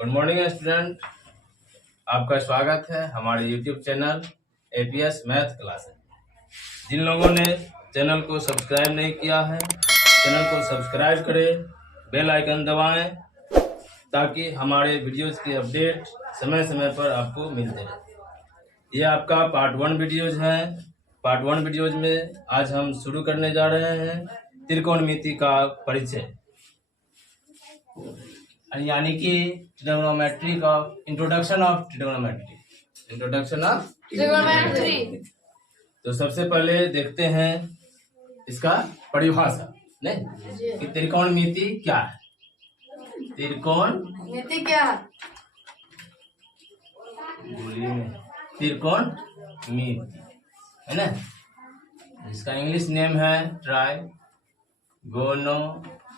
Good morning student, आपका स्वागत है हमारे YouTube channel APS math classes. जिन लोगों ने चैनल को सब्सक्राइब नहीं किया है, चैनल को सब्सक्राइब करें, बेल आइकन दबाएं ताकि हमारे वीडियोस की अपडेट समय समय पर आपको मिलते रहे। ये आपका पार्ट 1 वीडियोज है। पार्ट 1 वीडियोज में आज हम शुरू करने जा रहे हैं त्रिकोणमिति का परिचय, यानी कि ट्रिगोनोमेट्री का इंट्रोडक्शन ऑफ ट्रिगोनोमेट्री। तो सबसे पहले देखते हैं इसका परिभाषा नहीं कि त्रिकोणमिति क्या है। त्रिकोणमिति क्या है? बोलिए, त्रिकोणमिति है ना, इसका इंग्लिश नेम है ट्राइगोनोमेट्री,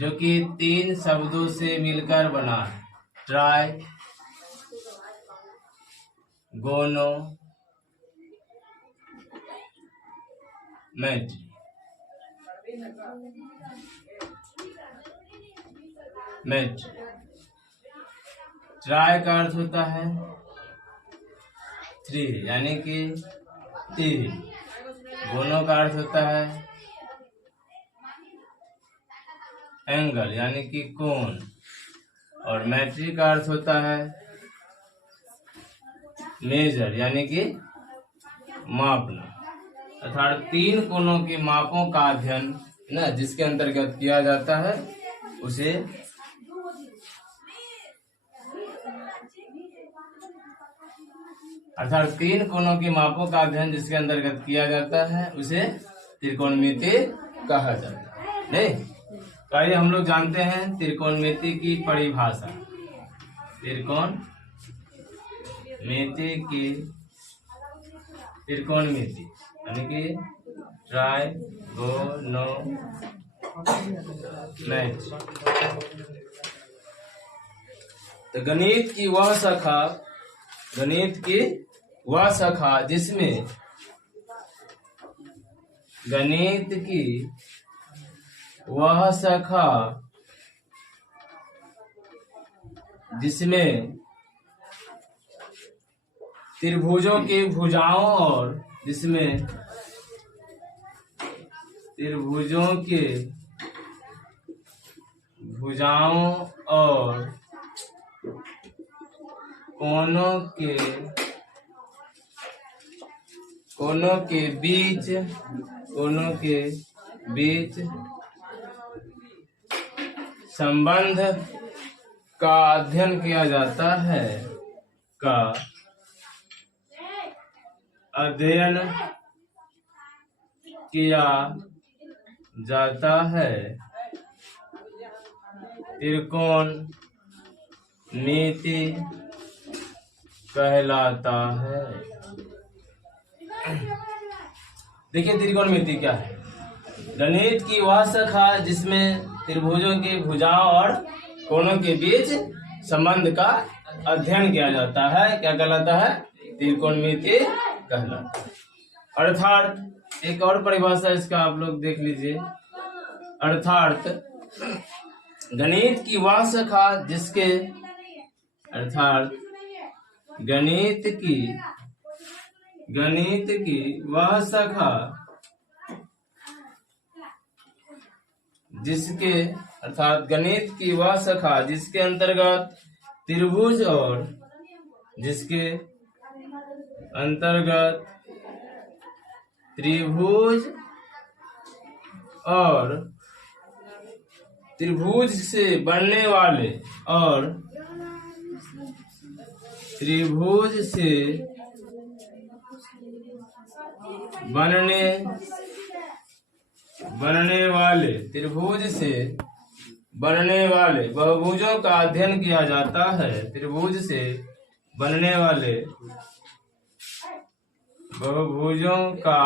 जो कि 3 शब्दों से मिलकर बना है। ट्राइगोनोमेट्री ट्राई का अर्थ होता है 3 यानी कि 3। गोनो का अर्थ होता है एंगल यानी कि कोण, और मैट्री का अर्थ होता है मेजर यानी कि मापना, अर्थात 3 कोणों के मापों का अध्ययन ना जिसके अंतर्गत किया जाता है उसे त्रिकोणमिति कहा जाता है। नहीं, पहले हम लोग जानते हैं त्रिकोणमिति की परिभाषा। त्रिकोणमिति यानी कि ट्राइगोनोमेट्री। तो गणित की वह शाखा जिसमें त्रिभुजों के भुजाओं और कोनों के बीच संबंध का अध्ययन किया जाता है त्रिकोणमिति कहलाता है। देखिए त्रिकोणमिति क्या है। गणित की वह शाखा जिसमें त्रिभुजों के भुजाओं और कोणों के बीच संबंध का अध्ययन किया जाता है, क्या कहलाता है? त्रिकोणमिति कहलाता है। अर्थात एक और परिभाषा इसका आप लोग देख लीजिए। अर्थात गणित की वह शाखा जिसके अंतर्गत त्रिभुज और त्रिभुज से बनने वाले बहुभुजों का अध्ययन किया जाता है। त्रिभुज से बनने वाले बहुभुजों का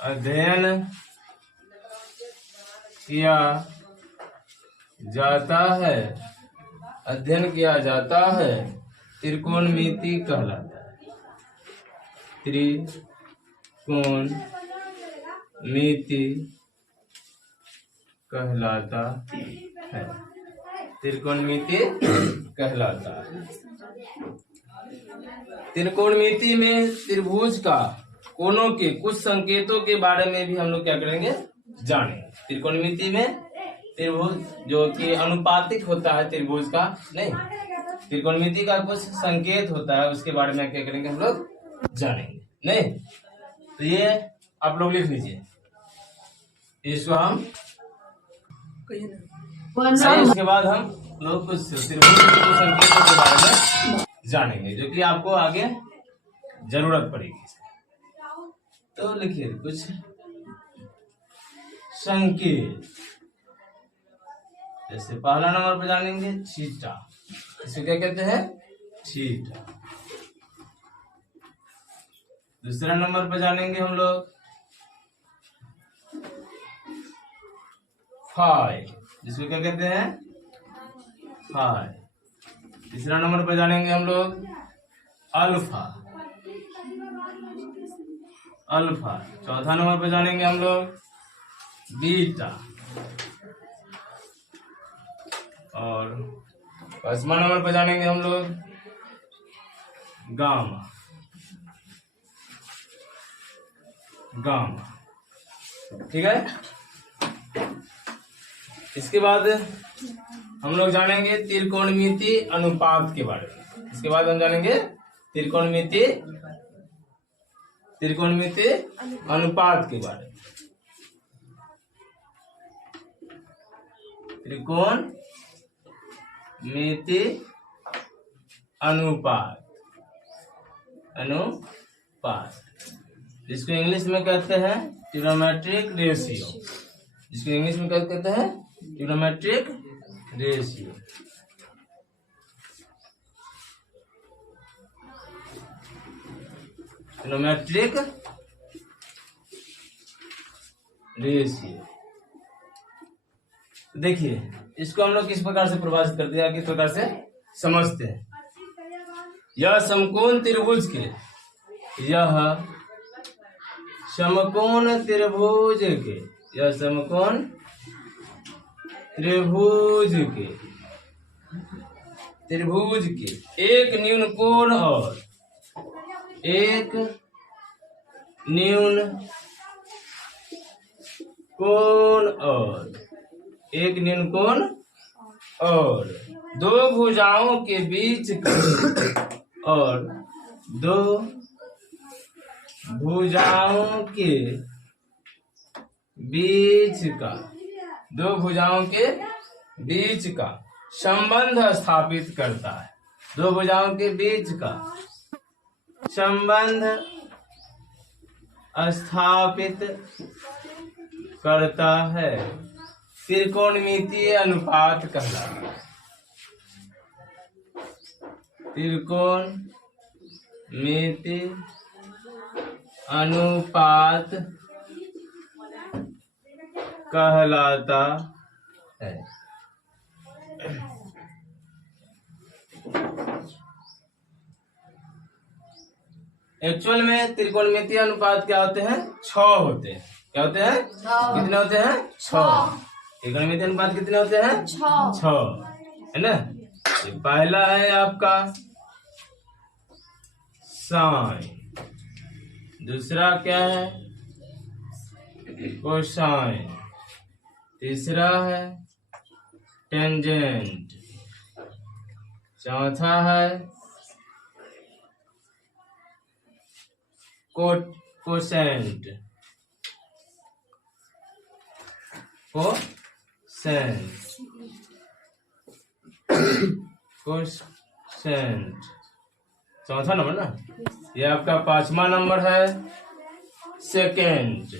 अध्ययन किया जाता है त्रिकोणमिति कहलाता है। त्रिकोणमिति कहलाता है। त्रिकोणमिति कहलाता है। त्रिकोणमिति में त्रिभुज का कोणों के कुछ संकेतों के बारे में भी हम लोग क्या करेंगे, जानेंगे। त्रिकोणमिति में त्रिभुज जो कि अनुपातिक होता है त्रिभुज का, नहीं, त्रिकोणमिति का कुछ संकेत होता है, उसके बारे में क्या करेंगे हम लोग, जानेंगे। नहीं तो ये आप लोग लिख लीजिए, इसको हम इसके बाद हम लोग कुछ त्रिभुज के कुछ संकेतों के बारे में जानेंगे जो कि आपको आगे जरूरत पड़ेगी। तो लिखिए कुछ संकेत। जैसे पहला नंबर पर जानेंगे थीटा, इसे क्या कहते हैं, थीटा। दूसरा नंबर पर जानेंगे हम लोग फाई, जिसको क्या कहते हैं, फाई। तीसरा नंबर पर जानेंगे हम लोग अल्फा, अल्फा। चौथा नंबर पर जानेंगे हम लोग बीटा, और पांचवा नंबर पर जानेंगे हम लोग गामा, गामा। ठीक है। इसके बाद हम लोग जानेंगे त्रिकोणमिति अनुपात के बारे में। इसके बाद हम जानेंगे त्रिकोणमिति अनुपात के बारे में। त्रिकोणमिति अनुपात, जिसको इंग्लिश में कहते हैं ट्रिग्नोमेट्रिक रेशियो, जिसको इंग्लिश में क्या कहते हैं, ट्रिग्नोमेट्रिक रेशियो। Trigonometric ratio. देखिए इसको हम लोग किस प्रकार से परिभाषित करते हैं, किस प्रकार से समझते हैं। यह समकोण त्रिभुज के, यह समकोण त्रिभुज के, यह समकोण त्रिभुज के एक न्यून कोण और एक न्यून कोण और दो भुजाओं के बीच का, और दो भुजाओं के बीच का संबंध स्थापित करता है। दो भुजाओं के बीच का संबंध स्थापित करता है, त्रिकोणमितीय अनुपात कहलाता है। त्रिकोणमितीय अनुपात कहलाता है। एक्चुअल में त्रिकोणमितीय अनुपात क्या होते हैं, 6 होते हैं। क्या होते हैं, कितने होते हैं, 6। त्रिकोणमितीय अनुपात कितने होते हैं, 6, है ना। ये पहला है आपका साइन, दूसरा क्या है कोसाइन, तीसरा है टेंजेंट, चौथा है कोसेंट, चौथा नंबर ना। ये आपका 5वां नंबर है सेकेंड,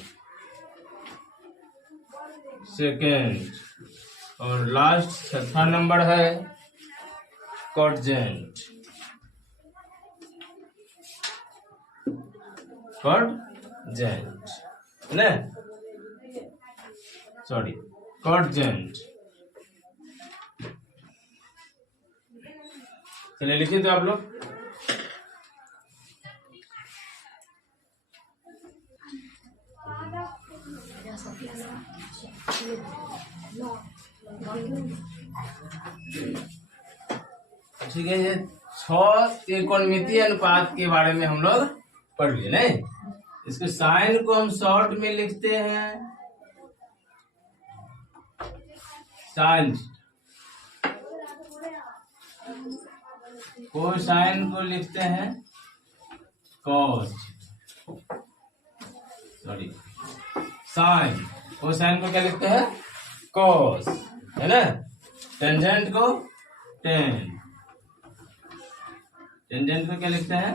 और लास्ट 6वां नंबर है कॉटजेंट, ना, सॉरी कॉटजेंट। चलिए लिखिए तो आप लोग ठीक है, ये 6 त्रिकोणमितीय अनुपात के बारे में हम लोग पढ़ लिए नहीं। इसके साइन को हम शॉर्ट में लिखते हैं साइन, कोसाइन को लिखते हैं कॉस, सॉरी साइन, कोसाइन को क्या लिखते हैं कॉस, है ना। टेंजेंट को टेन, टेंजेंट को क्या लिखते हैं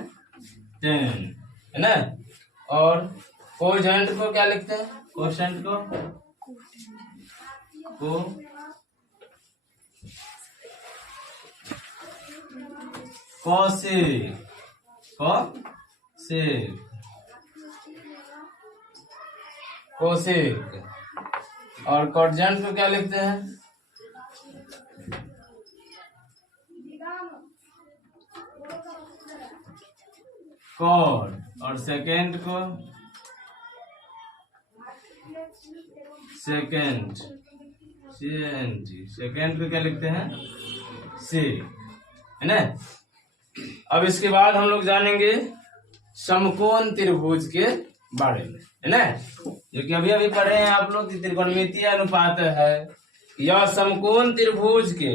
टेन, है ना। और कोजेंट को क्या लिखते हैं, कोसेंट को कोसेक, कोसेक, कोसेक। और कॉटजेंट को क्या लिखते हैं कॉड। और सेकेंड को सेकेंड, सेकेंड को क्या लिखते हैं से, है ना। अब इसके बाद हम लोग जानेंगे समकोण त्रिभुज के बारे में, है ना। जो कि अभी अभी पढ़े हैं आप लोग, त्रिकोणमितीय अनुपात है। यह समकोण त्रिभुज के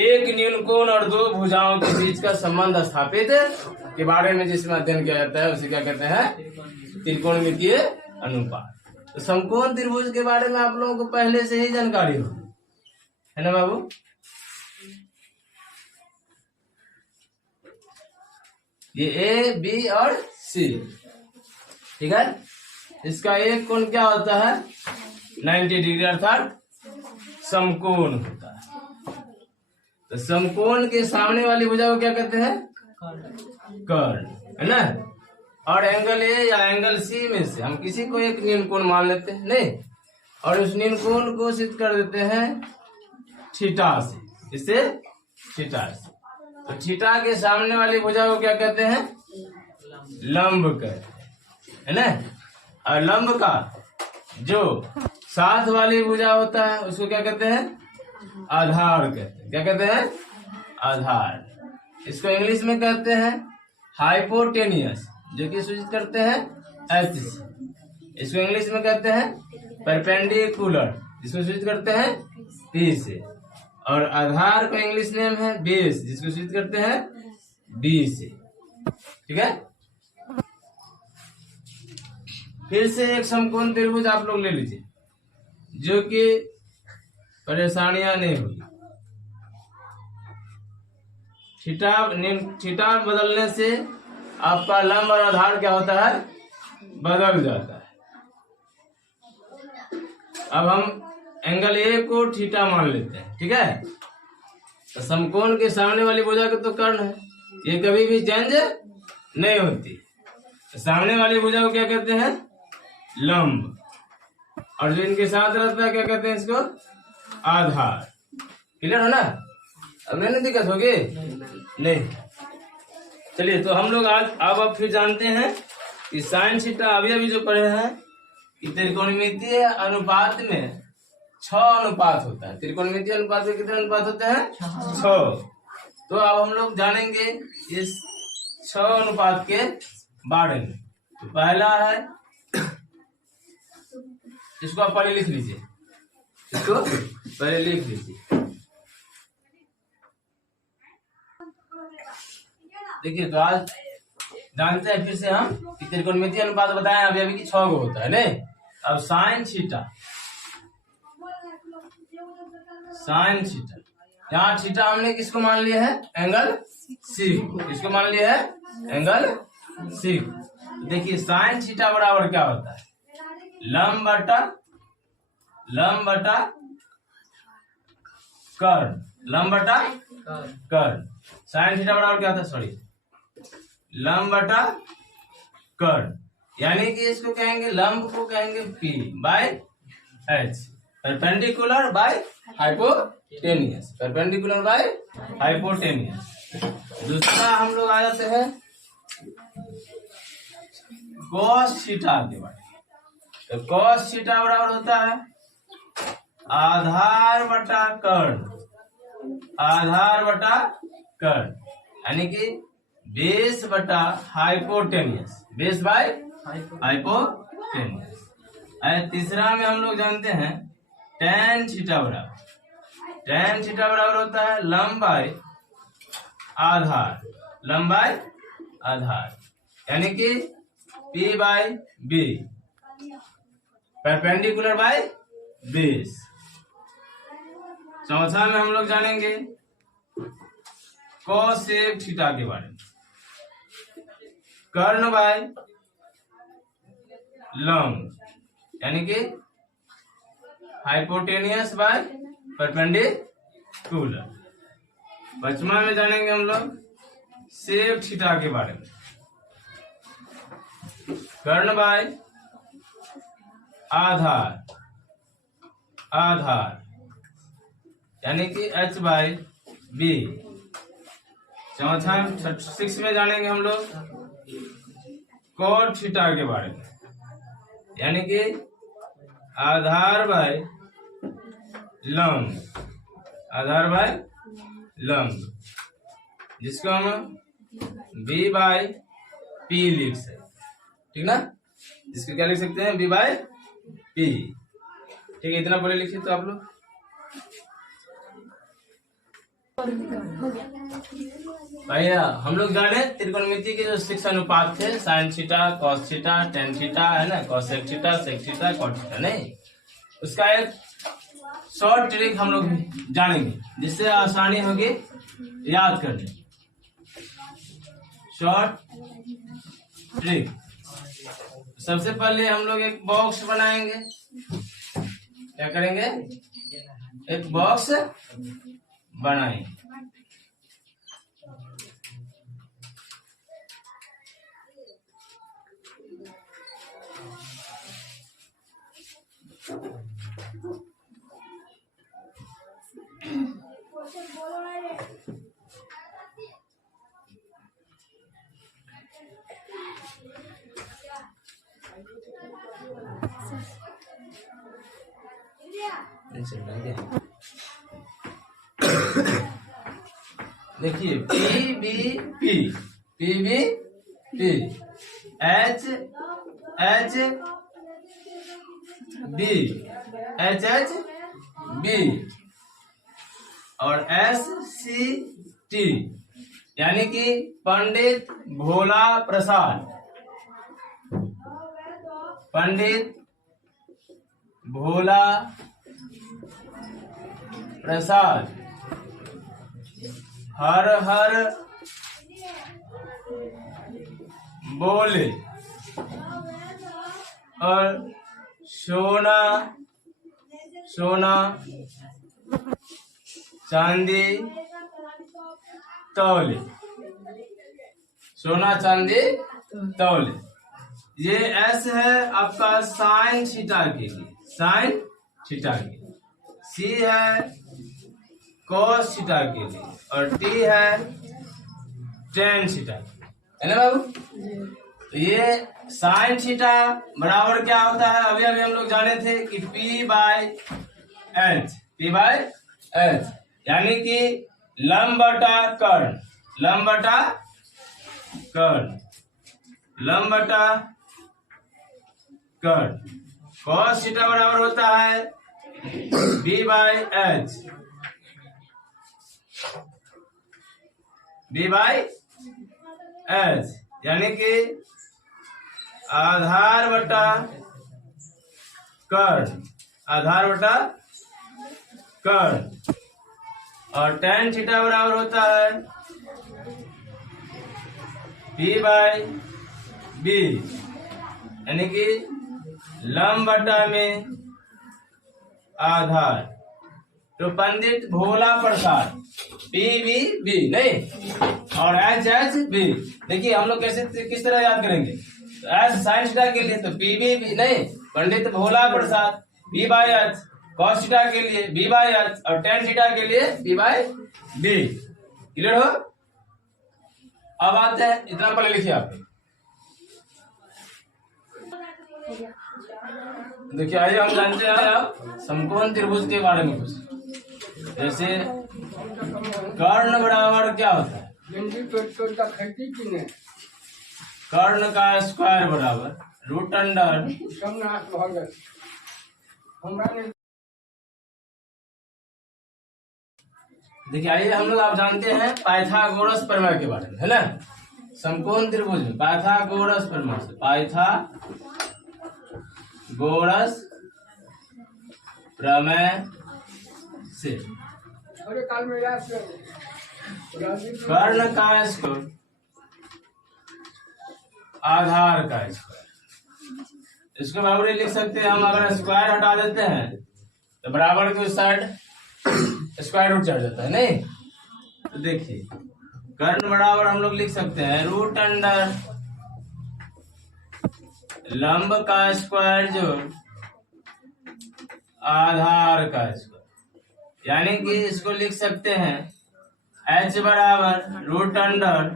एक न्यून कोण और दो भुजाओं के बीच का संबंध स्थापित के बारे में जिसमें अध्ययन किया जाता है उसे क्या कहते हैं त्रिकोणमितीय अनुपात। तो समकोण त्रिभुज के बारे में आप लोगों को पहले से ही जानकारी हो, है ना बाबू। ये ए बी और सी, ठीक है। इसका एक कोण क्या होता है 90 डिग्री, अर्थात समकोण होता है। तो समकोण के सामने वाली भुजा को क्या कहते हैं कर्ण, है ना। और एंगल ए या एंगल सी में से हम किसी को एक न्यून कोण मान लेते हैं नहीं, और उस न्यून कोण को सिद्ध कर देते हैं थीटा से, इससे थीटा से। तो थीटा के सामने वाली भुजा को क्या कहते हैं लंब कहते हैं, है ना। और लंब का जो साथ वाली भुजा होता है उसको क्या कहते हैं आधार कहते हैं। क्या कहते हैं आधार। इसको इंग्लिश में कहते हैं हाइपोटेनियस, जो कि सूचित करते हैं एच से। इसको इंग्लिश में कहते हैं परपेंडिकुलर, जिसको सूचित करते हैं पी से। और आधार का इंग्लिश नेम है बेस, जिसको सूचित करते हैं बी से, ठीक है। फिर से एक समकोण त्रिभुज आप लोग ले लीजिए, जो कि परेशानियां नहीं होगी। थीटा बदलने से आपका लंब और आधार क्या होता है बदल जाता है। अब हम एंगल ए को थीटा मान लेते हैं, ठीक है। तो समकोण के सामने वाली भुजा का तो कर्ण है, ये कभी भी चेंज नहीं होती। तो सामने वाली भुजा को क्या कहते हैं लंब, और जो इनके साथ रहता है क्या कहते हैं इसको आधार। क्लियर है ना। अब नहीं दिक्कत होगी नहीं। चलिए, तो हम लोग आज अब फिर जानते हैं कि साइन थीटा अभी अभी जो पढ़े हैं कि त्रिकोणमितीय अनुपात में 6 अनुपात होता है। त्रिकोणमितीय अनुपात में कितने अनुपात होते हैं 6। तो अब हम लोग जानेंगे इस 6 अनुपात के बारे में। तो पहला है, इसको आप पहले लिख लीजिए, इसको पहले लिख लीजिए। देखिए, तो आज जानते हैं फिर से हम कि त्रिकोणमितीय अनुपात बताएं अभी अभी की 6 को होता है नहीं। अब साइन थीटा, साइन थीटा, यहाँ थीटा हमने किसको मान लिया है एंगल सी, किसको मान लिया है एंगल सी। देखिए साइन थीटा बराबर क्या होता है लंब बटा कर्ण, लंब बटा कर्ण। साइन थीटा बराबर क्या होता है सॉरी लंब बटा कर्ण, यानी कि इसको कहेंगे लंब को कहेंगे P by H, perpendicular by hypotenuse, perpendicular by hypotenuse. दूसरा हम लोग आ जाते हैं cos थीटा के बारे में। तो कॉस थीटा बराबर होता है आधार बटा कर्ण, आधार बटा कर्ण, यानी कि बेस बटा हाइपोटेनियस, बेस बाय हाइपोटेनियस। तीसरा में हम लोग जानते हैं tan थीटा बराबर, tan थीटा बराबर होता है लंब बाय आधार, लंब बाय आधार, यानी कि P by B, perpendicular by base. चौथा में हम लोग जानेंगे कोसेक थीटा के बारे में, कर्ण बाय लंब, यानी कि हाइपोटेनियस बाय परपेंडिकुलर। पांचवा में जानेंगे हम लोग सेक थीटा के बारे में, कर्ण बाय आधार, आधार, यानी कि H बाय B। चौथा 6 में जानेंगे हम लोग कॉट थीटा के बारे में, यानी कि आधार बाय लंब, आधार बाय लंब, जिसको हम B बाय P लिख सकते, ठीक ना, जिसको क्या लिख सकते हैं, B बाय P। ठीक है, इतना बोले लिखिए तो आप लोग। भैया हम लोग जाने त्रिकोणमिति के जो 6 अनुपात थे, sine theta, cos theta, tan theta, है ना, cosec theta, sec theta, cot theta, नहीं, उसका एक शॉर्ट ट्रिक हम लोग जानेंगे जिससे आसानी होगी याद करने। शॉर्ट ट्रिक, सबसे पहले हम लोग एक बॉक्स बनाएंगे। क्या करेंगे, एक बॉक्स बनाएंगे। देखिए P B P, P B P, H H B, H H B, और एस सी टी, यानी कि पंडित भोला प्रसाद, पंडित भोला प्रसाद, हर हर बोले, और सोना सोना चांदी तौले, सोना चांदी तौले। ये एस है आपका साइन थीटा के लिए, साइन थीटा के लिए, सी है कॉस थीटा के लिए, और टी है टेन थीटा, है ना बाबू। तो ये साइन थीटा बराबर क्या होता है, अभी अभी हम लोग जाने थे कि P by H, P by H, यानी कि लंब बटा कर्ण, लंब बटा कर्ण, लंब बटा कर्ण। कॉस थीटा बराबर होता है B by H, B by H, यानी कि आधार बटा कर्ण, आधार बटा कर्ण, और tan थीटा बराबर होता है P बाय B, यानी कि लंब बटा में आधार। तो पंडित भोला प्रसाद P B B नहीं, और एच एच बी। देखिए हम लोग कैसे किस तरह याद करेंगे, एच साइन थीटा के लिए तो P B B नहीं, पंडित भोला प्रसाद B by H, cos theta के लिए B बाय एच, और टेन थीटा के लिए B बाय B। क्लियर हो। अब आते हैं, इतना पहले लिखिए आप। देखिए आइए हम जानते हैं अब समकोण त्रिभुज के बारे में कुछ। जैसे कर्ण बराबर क्या होता है? कर्ण का स्क्वायर बराबर रूट अंडर देखिए आइए हम लोग आप जानते हैं पाइथागोरस प्रमेय के बारे में, है ना। समकोण त्रिभुज में पाइथागोरस प्रमेय से, पाइथागोरस प्रमेय से कर्ण का स्क्वायर आधार का स्क्वायर, इसको बराबर लिख सकते हैं हम। अगर स्क्वायर हटा देते हैं तो बराबर की उस साइड स्क्वायर रूट चढ़ जाता है, नहीं। तो देखिए कर्ण बराबर हम लोग लिख सकते हैं रूट अंडर लंब का स्क्वायर जो आधार का स्क्वायर, यानी कि इसको लिख सकते हैं h बराबर रूट अंडर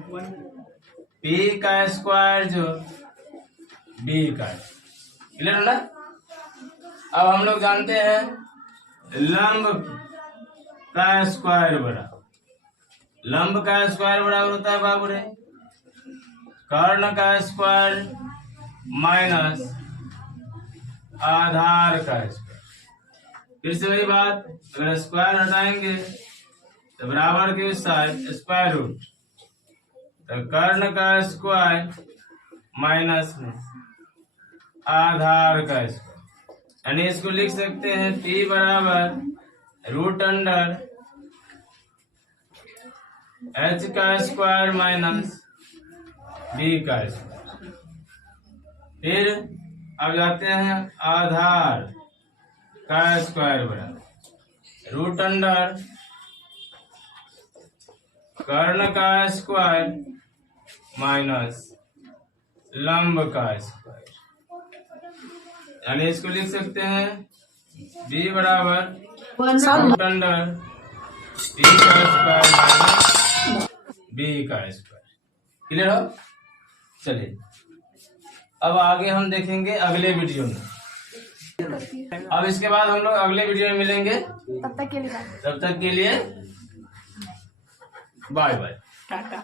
p का स्क्वायर जो b का। क्लियर है ना। अब हम लोग जानते हैं लंब का स्क्वायर बराबर, लंब का स्क्वायर बराबर होता है बाबू रे कर्ण का स्क्वायर माइनस आधार का स्क्वायर। फिर से वही बात, अगर स्क्वायर हटाएंगे तो बराबर के उस साइड स्क्वायर रूट, तो कर्ण का स्क्वायर माइनस में आधार का स्क्वायर, यानी इसको लिख सकते हैं p बराबर रूट अंडर h का स्क्वायर माइनस b का स्क्वायर। फिर अब जाते हैं आधार का स्क्वायर बराबर रूट अंडर कर्ण का स्क्वायर माइनस लंब का स्क्वायर, यानी इसको लिख सकते हैं b बराबर रूट अंडर p का स्क्वायर माइनस b का स्क्वायर। क्लियर हो। चलिए अब आगे हम देखेंगे अगले वीडियो में। अब इसके बाद हम लोग अगले वीडियो में मिलेंगे। तब तक के लिए बाय बाय, टाटा।